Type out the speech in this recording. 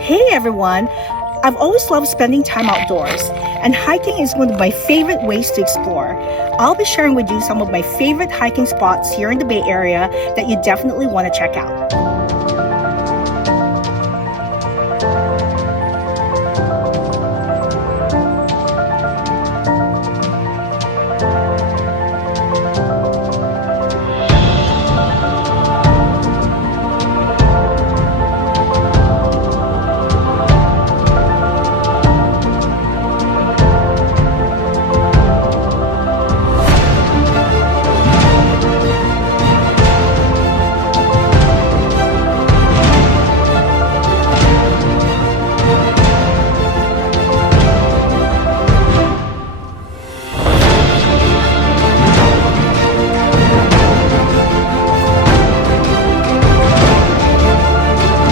Hey everyone! I've always loved spending time outdoors, and hiking is one of my favorite ways to explore. I'll be sharing with you some of my favorite hiking spots here in the Bay Area that you definitely want to check out.